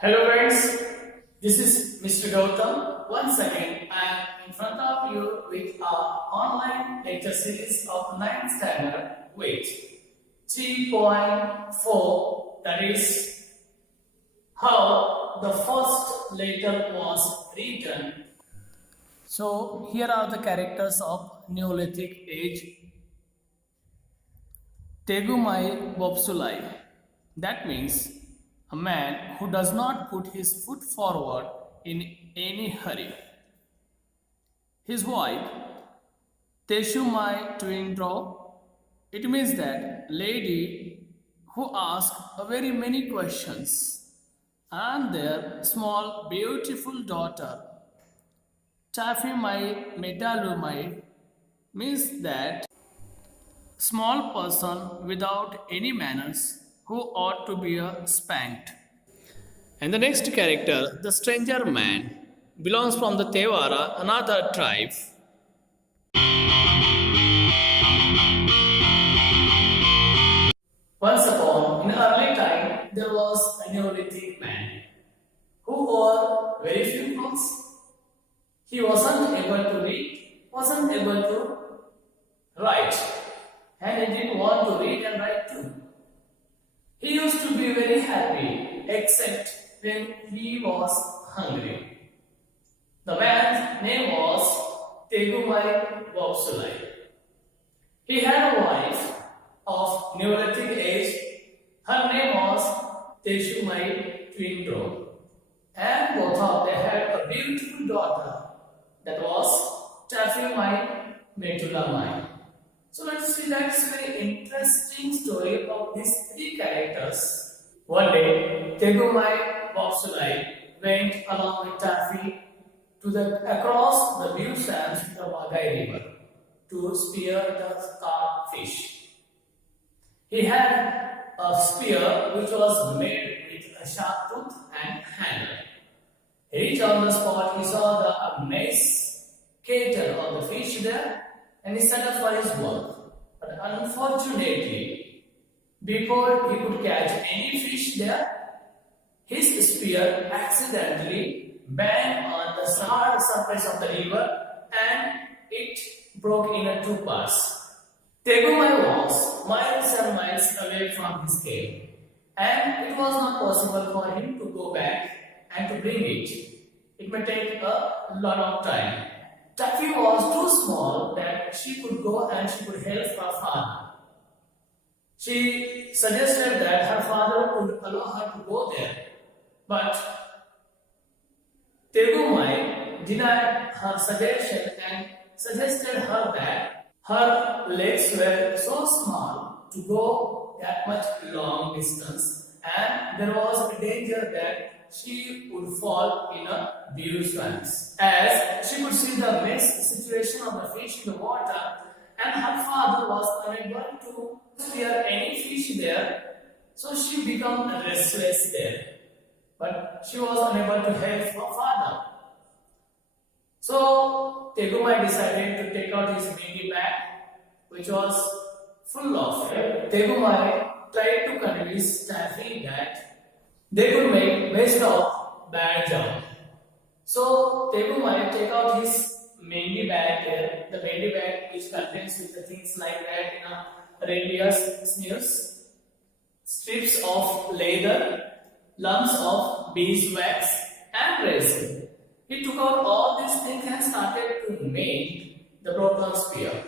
Hello friends, this is Mr. Gautam. Once again, I am in front of you with our online lecture series of 9th standard with 3.4, that is how the first letter was written. So here are the characters of Neolithic age. Tagumai Bobsulai. That means a man who does not put his foot forward in any hurry. His wife, Teshumai Twindro, it means that lady who asks a very many questions, and their small beautiful daughter, Tafimai Metalumai, means that small person without any manners who ought to be spanked. And the next character, the stranger man, belongs from the Tevara, another tribe. Once upon, in early time, there was a Neolithic man who wore very few clothes. He wasn't able to read, wasn't able to write, and he didn't want to read and write too. He used to be very happy except when he was hungry. The man's name was Tagumai Bobsulai. He had a wife of Neolithic age. Her name was Teshumai Twindro. And both of them had a beautiful daughter that was Tafimai Metulamai. So let's see, that's a very interesting story of these three characters. One day, Tagumai Bobsulai went along with Taffy across the blue sands of the Wagai River to spear the carp fish. He had a spear which was made with a sharp tooth and handle. He reached on the spot, he saw the amazed cattle of the fish there, and he set up for his work. But unfortunately, before he could catch any fish there, his spear accidentally banged on the hard surface of the river and it broke in two parts. Tagumai was miles and miles away from his cave, and it was not possible for him to go back and to bring it. It may take a lot of time. Taffy was too small that she could go and she could help her father. She suggested that her father would allow her to go there, but Tagumai denied her suggestion and suggested her that her legs were so small to go that much long distance, and there was a danger that she would fall in a beer swamps, as she could see the mess situation of the fish in the water, and her father was unable to spear any fish there, so she became restless there. But she was unable to help her father. So Tagumai decided to take out his mini bag, which was full of. Tagumai tried to convince Taffy that they could make best of bad job. So Tagumai take out his mini bag there, the mini bag which contains with the things like that, reindeer sneers, strips of leather, lumps of beeswax and resin. He took out all these things and started to make the broken spear.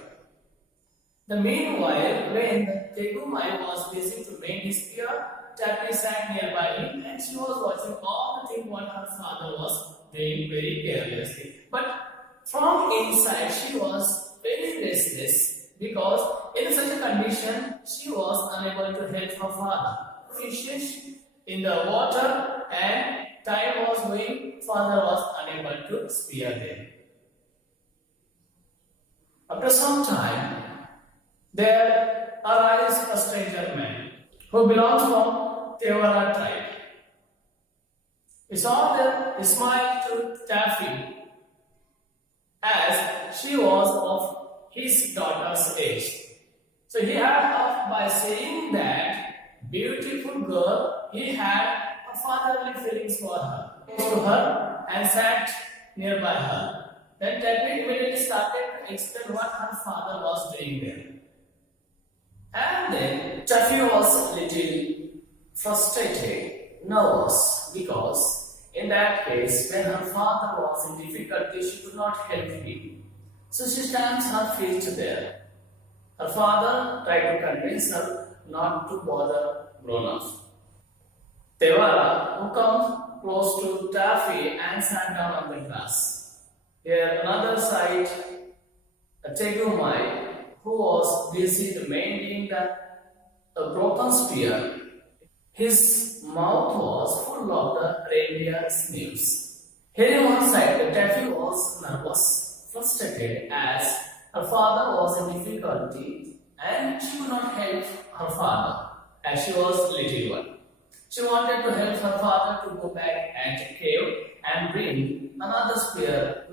The meanwhile, when Tagumai was busy to make his spear, Taffy sat nearby him and she was watching all the things what her father was doing very carelessly. But from inside, she was very restless because in such a condition, she was unable to help her father. Fishes in the water and time was going, father was unable to spear them. After some time, there arises a stranger man who belongs from Tevara tribe. He saw them, he smiled to Taffy as she was of his daughter's age. So he had by saying that beautiful girl, he had a fatherly feelings for her. He came to her and sat nearby her. Then Tappy immediately started to explain what her father was doing there. And then Taffy was a little frustrated, nervous, because in that case, when her father was in difficulty, she could not help him. So she stamps her feet there. Her father tried to convince her not to bother grown-ups. Tewara, who comes close to Taffy and sat down on the grass. Here, another side, Tagumai, who was busy mending the broken spear. His mouth was full of the reindeer's news. Here on one side, the Taffy was nervous, frustrated as her father was in difficulty and she could not help her father as she was little one. She wanted to help her father to go back and cave and bring another spear.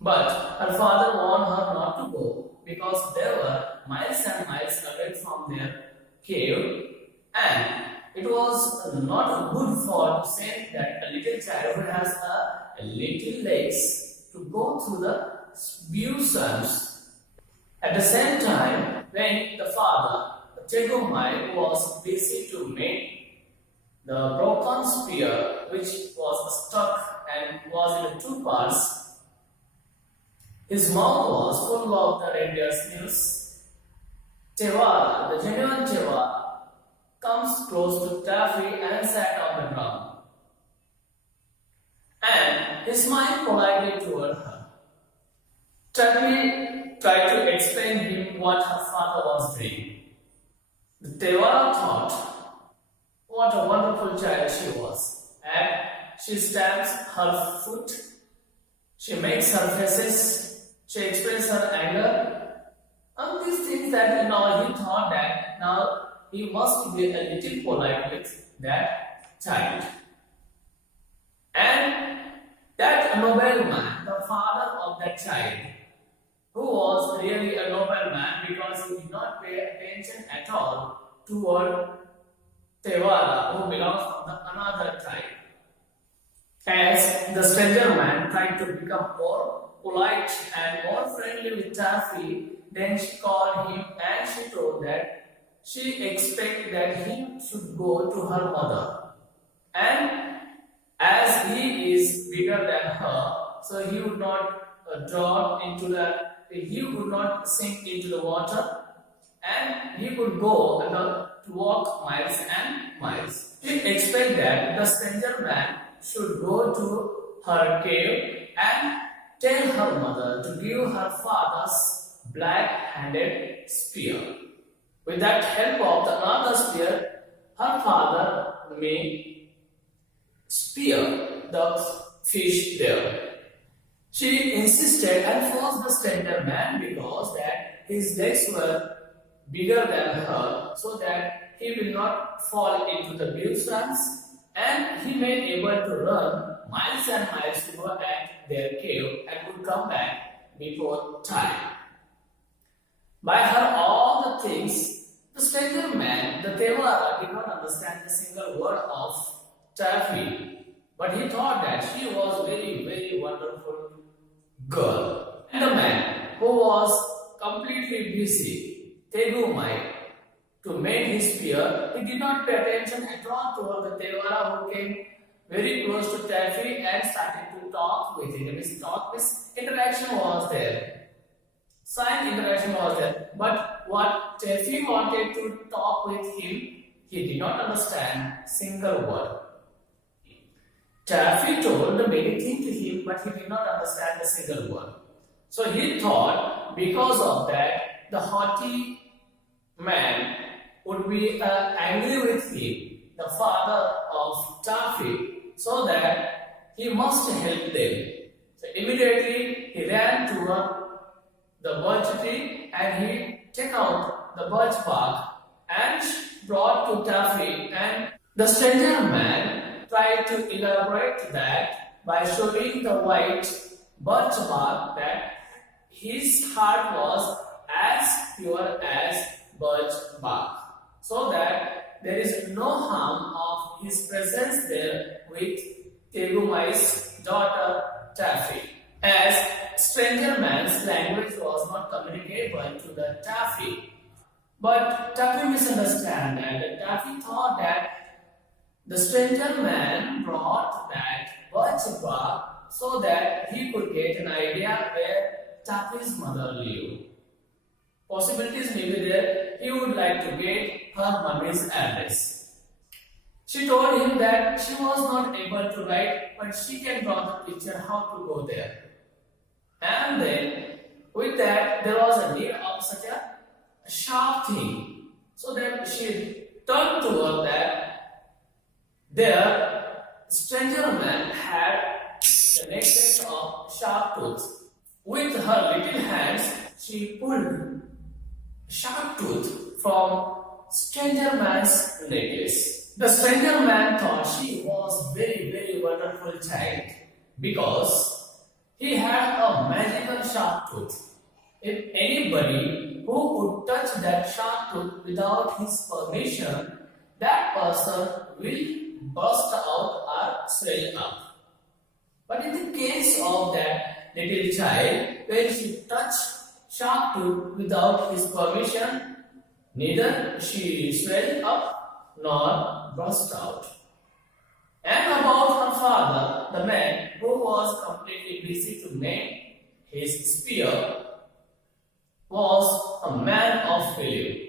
But her father warned her not to go because they were miles and miles away from their cave, and it was not a good thought to say that a little child who has a little legs to go through the buissons. At the same time, when the father, Tagumai, was busy to make the broken spear, which was stuck and was in two parts, his mouth was full of the reindeer's news. Tewara, the genuine Tewara, comes close to Taffy and sat on the ground. And he smiled politely toward her. Taffy tried to explain to him what her father was doing. The Tewara thought, what a wonderful child she was. And she stamps her foot, she makes her faces, she expresses her anger. All these things that he thought that now he must be a little polite with that child. And that nobleman, the father of that child, who was really a nobleman because he did not pay attention at all toward Tewara, who belongs from another tribe. As the stranger man tried to become more polite and more friendly with Taffy, then she called him and she told that she expected that he should go to her mother. And as he is bigger than her, so he would not he would not sink into the water, and he could go to walk miles and miles. She expected that the stranger man should go to her cave and tell her mother to give her father's black-handed spear. With that help of another spear, her father may spear the fish there. She insisted and forced the stranger man because that his legs were bigger than her, so that he will not fall into the buissons and he may able to run miles and miles to go at their cave and would come back before time. By her all the things, the stranger man, the Tewara, did not understand a single word of Taffy, but he thought that she was very, very wonderful girl. And the man who was completely busy, Tagumai, to make his spear, he did not pay attention at all toward the Tewara, who came very close to Taffy and started to talk with him. This interaction was there. Sign interaction was there. But what Taffy wanted to talk with him, he did not understand single word. Taffy told the many things to him, but he did not understand a single word. So he thought, because of that, the haughty man would be angry with him, the father of Taffy, so that he must help them. So immediately he ran toward the birch tree and he took out the birch bark and brought to Taffy, and the stranger man tried to elaborate that by showing the white birch bark that his heart was as pure as birch bark, so that there is no harm of his presence there with Tagumai's daughter Taffy. As stranger man's language was not communicable to the Taffy. But Taffy misunderstood and Taffy thought that the stranger man brought that birch bark so that he could get an idea where Taffy's mother lived. Possibilities may be there. He would like to get her mummy's address. She told him that she was not able to write, but she can draw the picture how to go there. And then, with that, there was a need of such a sharp thing. So that she turned toward that. There, stranger man had the necklace of sharp tooth. With her little hands, she pulled sharp tooth from stranger man's necklace. The stranger man thought she was very wonderful child because he had a magical sharp tooth. If anybody who would touch that sharp tooth without his permission, that person will burst out or swell up. But in the case of that little child, when she touched sharp tooth without his permission, neither she swelled up nor burst out. And about her father, the man who was completely busy to make his spear, was a man of belief.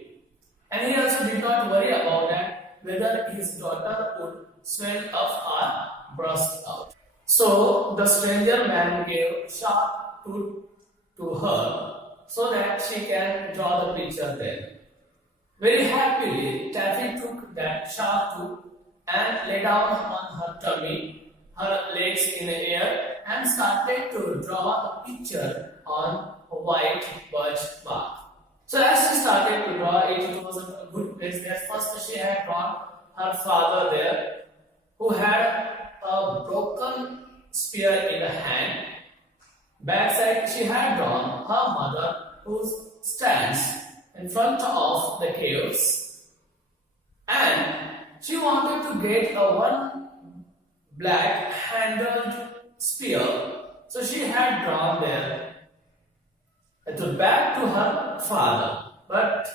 And he also did not worry about that whether his daughter would swell up or burst out. So the stranger man gave sharp tooth to her so that she can draw the picture there. Very happily, Taffy took that sharp tooth and lay down on her tummy, her legs in the air, and started to draw a picture on a white birch bark. So as she started to draw it, it was a good place there. First she had drawn her father there, who had a broken spear in the hand. Backside she had drawn her mother, who stands in front of the caves, and she wanted to get a one black handled spear. So she had drawn there to back to her father. But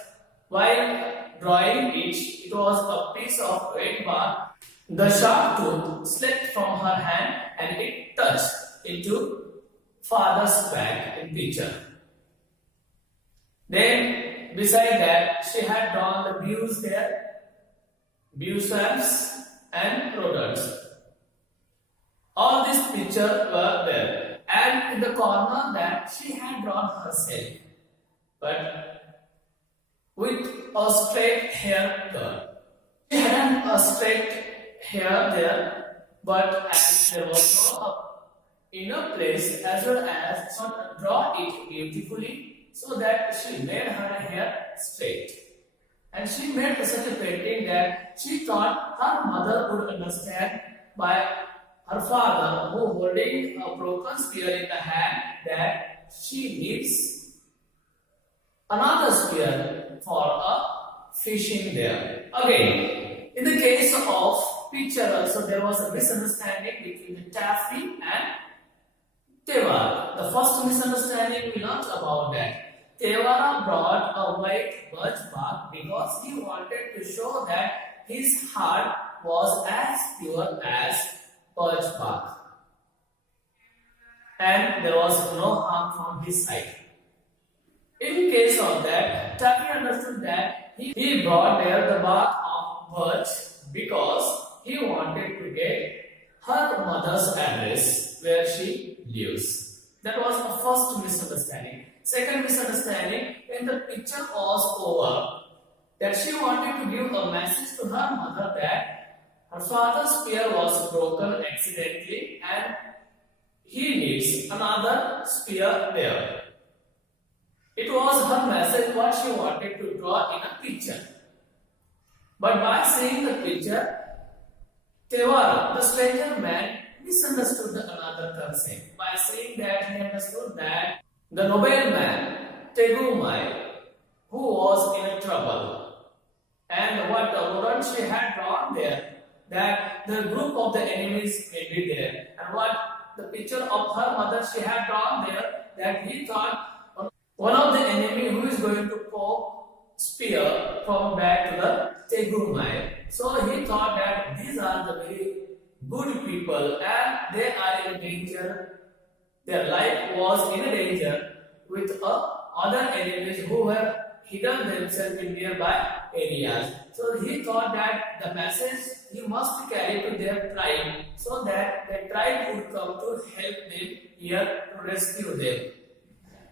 while drawing it, it was a piece of red bark. The sharp tooth slipped from her hand and it touched into father's back in picture. Then beside that, she had drawn the views there, view swamps and rodents. All these pictures were there, and in the corner that she had drawn herself, but with a straight hair curl. She had a straight hair there, but as there was no inner place as well as to draw it beautifully, so that she made her hair straight. And she made such a painting that she thought her mother would understand by her father, who holding a broken spear in the hand, that she needs another spear for a fishing there. Again, in the case of picture also, there was a misunderstanding between the Taffy and Tewara. The first misunderstanding we learnt about that. Tewara brought a white birch bark because he wanted to show that his heart was as pure as birch bark, and there was no harm from his side. In case of that, Taffy understood that he brought there the bark of birch because he wanted to get her mother's address where she lives. That was the first misunderstanding. Second misunderstanding, when the picture was over, that she wanted to give a message to her mother that her father's spear was broken accidentally and he needs another spear there. It was her message what she wanted to draw in a picture. But by seeing the picture, Tewara, the stranger man, misunderstood another concept. By seeing that, he understood that the nobleman, Tagumai, who was in trouble, and what the rodent she had drawn there that the group of the enemies may be there. And what the picture of her mother she had drawn there, that he thought one of the enemy who is going to poke spear from back to the Tagumai. So he thought that these are the very good people and they are in danger. Their life was in danger with other enemies who were hidden themselves in nearby areas. So he thought that the message he must carry to their tribe so that the tribe would come to help them here to rescue them.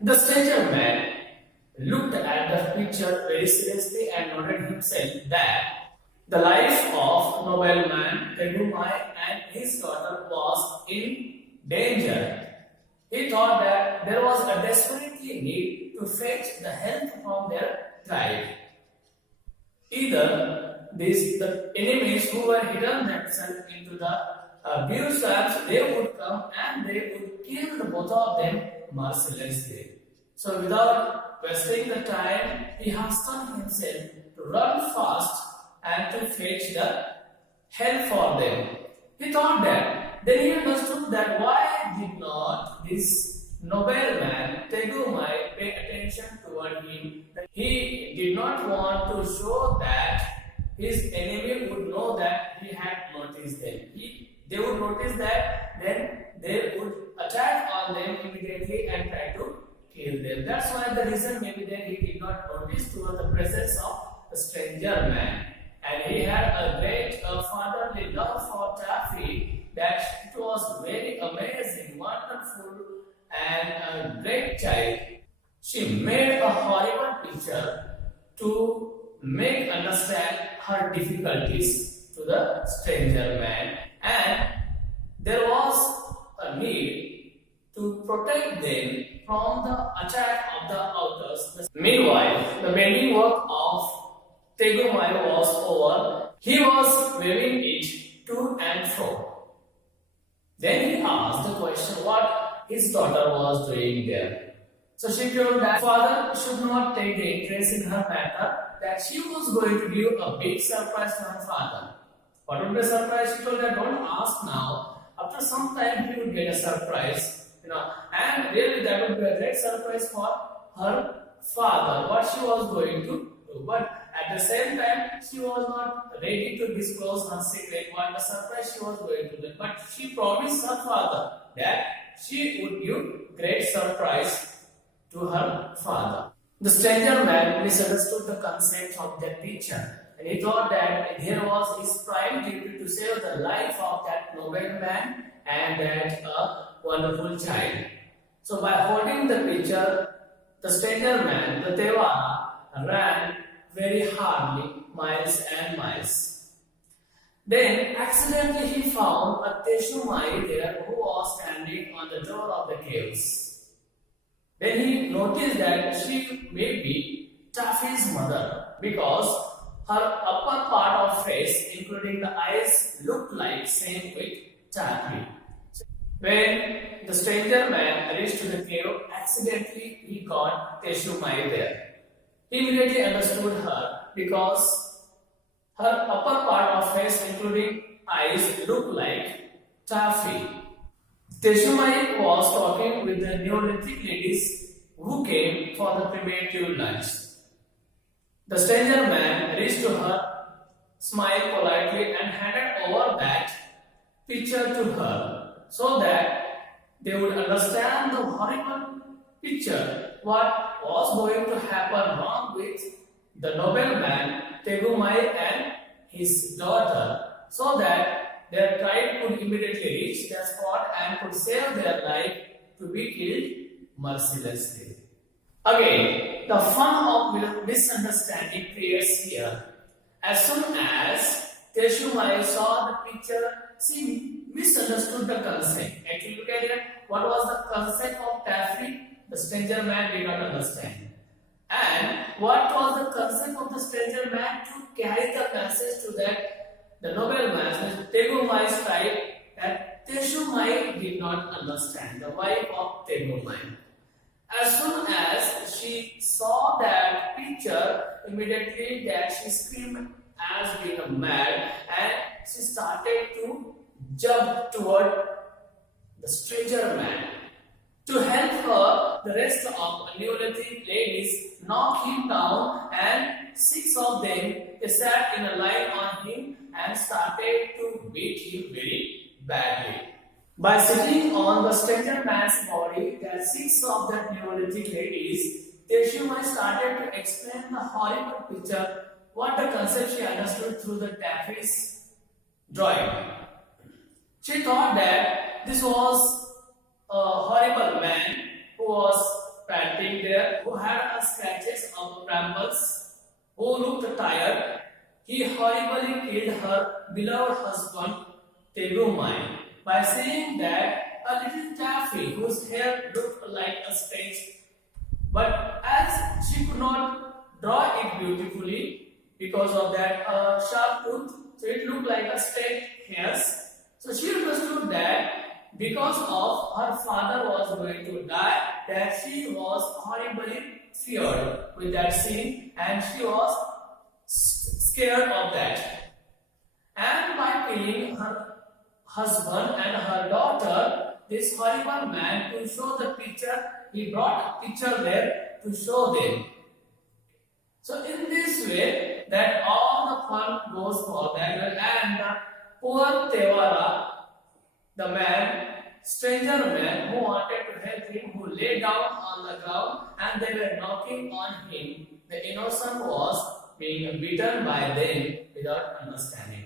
The stranger man looked at the picture very seriously and noted himself that the life of nobleman Tagumai and his daughter was in danger. He thought that there was a desperate need to fetch the help from their tribe. Either the enemies who were hidden themselves into the beer swamps, they would come and they would kill the both of them mercilessly. So without wasting the time, he hastened himself to run fast and to fetch the help for them. He thought that, then he understood that why did not this nobleman Tagumai pay attention toward him. He did not want to show that his enemy would know that he had noticed them. They would notice that, then they would attack on them immediately and try to kill them. That's why the reason maybe that he did not notice toward the presence of a stranger man. And he had a great fatherly love for Taffy, that it was very amazing, wonderful, and a great child. She made a horrible picture to make understand her difficulties to the stranger man, and there was a need to protect them from the attack of the outers. Meanwhile, the mending work of Tagumai was over. He was waving it to and fro. Then he asked the question what his daughter was doing there. So she told that father should not take the interest in her matter, that she was going to give a big surprise to her father. What would be the surprise? She told that don't ask now. After some time he would get a surprise, and really that would be a great surprise for her father, what she was going to do. But at the same time, she was not ready to disclose her secret, what the surprise she was going to do. But she promised her father that she would give great surprise to her father. The stranger man misunderstood the concept of that picture, and he thought that here was his prime duty to save the life of that nobleman and that wonderful child. So by holding the picture, the stranger man, the Devara, ran very hardly, miles and miles. Then accidentally he found a Teshumai there who was standing on the door of the caves. Then he noticed that she may be Taffy's mother because her upper part of face, including the eyes, looked like same with Taffy. When the stranger man reached the cave, accidentally he got Teshumai there. He immediately understood her because her upper part of face, including eyes, looked like Taffy. Tagumai was talking with the Neolithic ladies who came for the primitive lunch. The stranger man reached to her, smiled politely, and handed over that picture to her so that they would understand the horrible picture, what was going to happen wrong with the nobleman Tagumai and his daughter, so that their tribe could immediately reach the spot and could save their life to be killed mercilessly. Again, the fun of misunderstanding creates here. As soon as Tagumai saw the picture, she misunderstood the concept. Actually, look at it. What was the concept of Taffy? The stranger man did not understand. And what was the concept of the stranger man to carry the message to the nobleman, Tagumai's tribe, that Teshumai did not understand, the wife of Tagumai. As soon as she saw that picture, immediately that she screamed as being mad, and she started to jump toward the stranger man. To help her, the rest of the Neolithic ladies knocked him down, and 6 of them they sat in a line on him and started to beat him very badly. By sitting on the stranger man's body, the 6 of the Neolithic ladies, Tagumai started to explain the horrible picture, what the concept she understood through the Taffy's drawing. She thought that this was a horrible man who was panting there, who had scratches of brambles, who looked tired. He horribly killed her beloved husband Tagumai by saying that a little taffy whose hair looked like a stage, but as she could not draw it beautifully because of that sharp tooth, so it looked like a straight hairs. So she understood that because of her father was going to die, that she was horribly feared with that scene, and she was scared of that. And by killing her husband and her daughter, this horrible man, to show the picture, he brought a picture there to show them. So in this way, that all the fun goes for that, and the poor Tewara, the man, stranger man who wanted to help him, who lay down on the ground and they were knocking on him, the innocent was being beaten by them without understanding.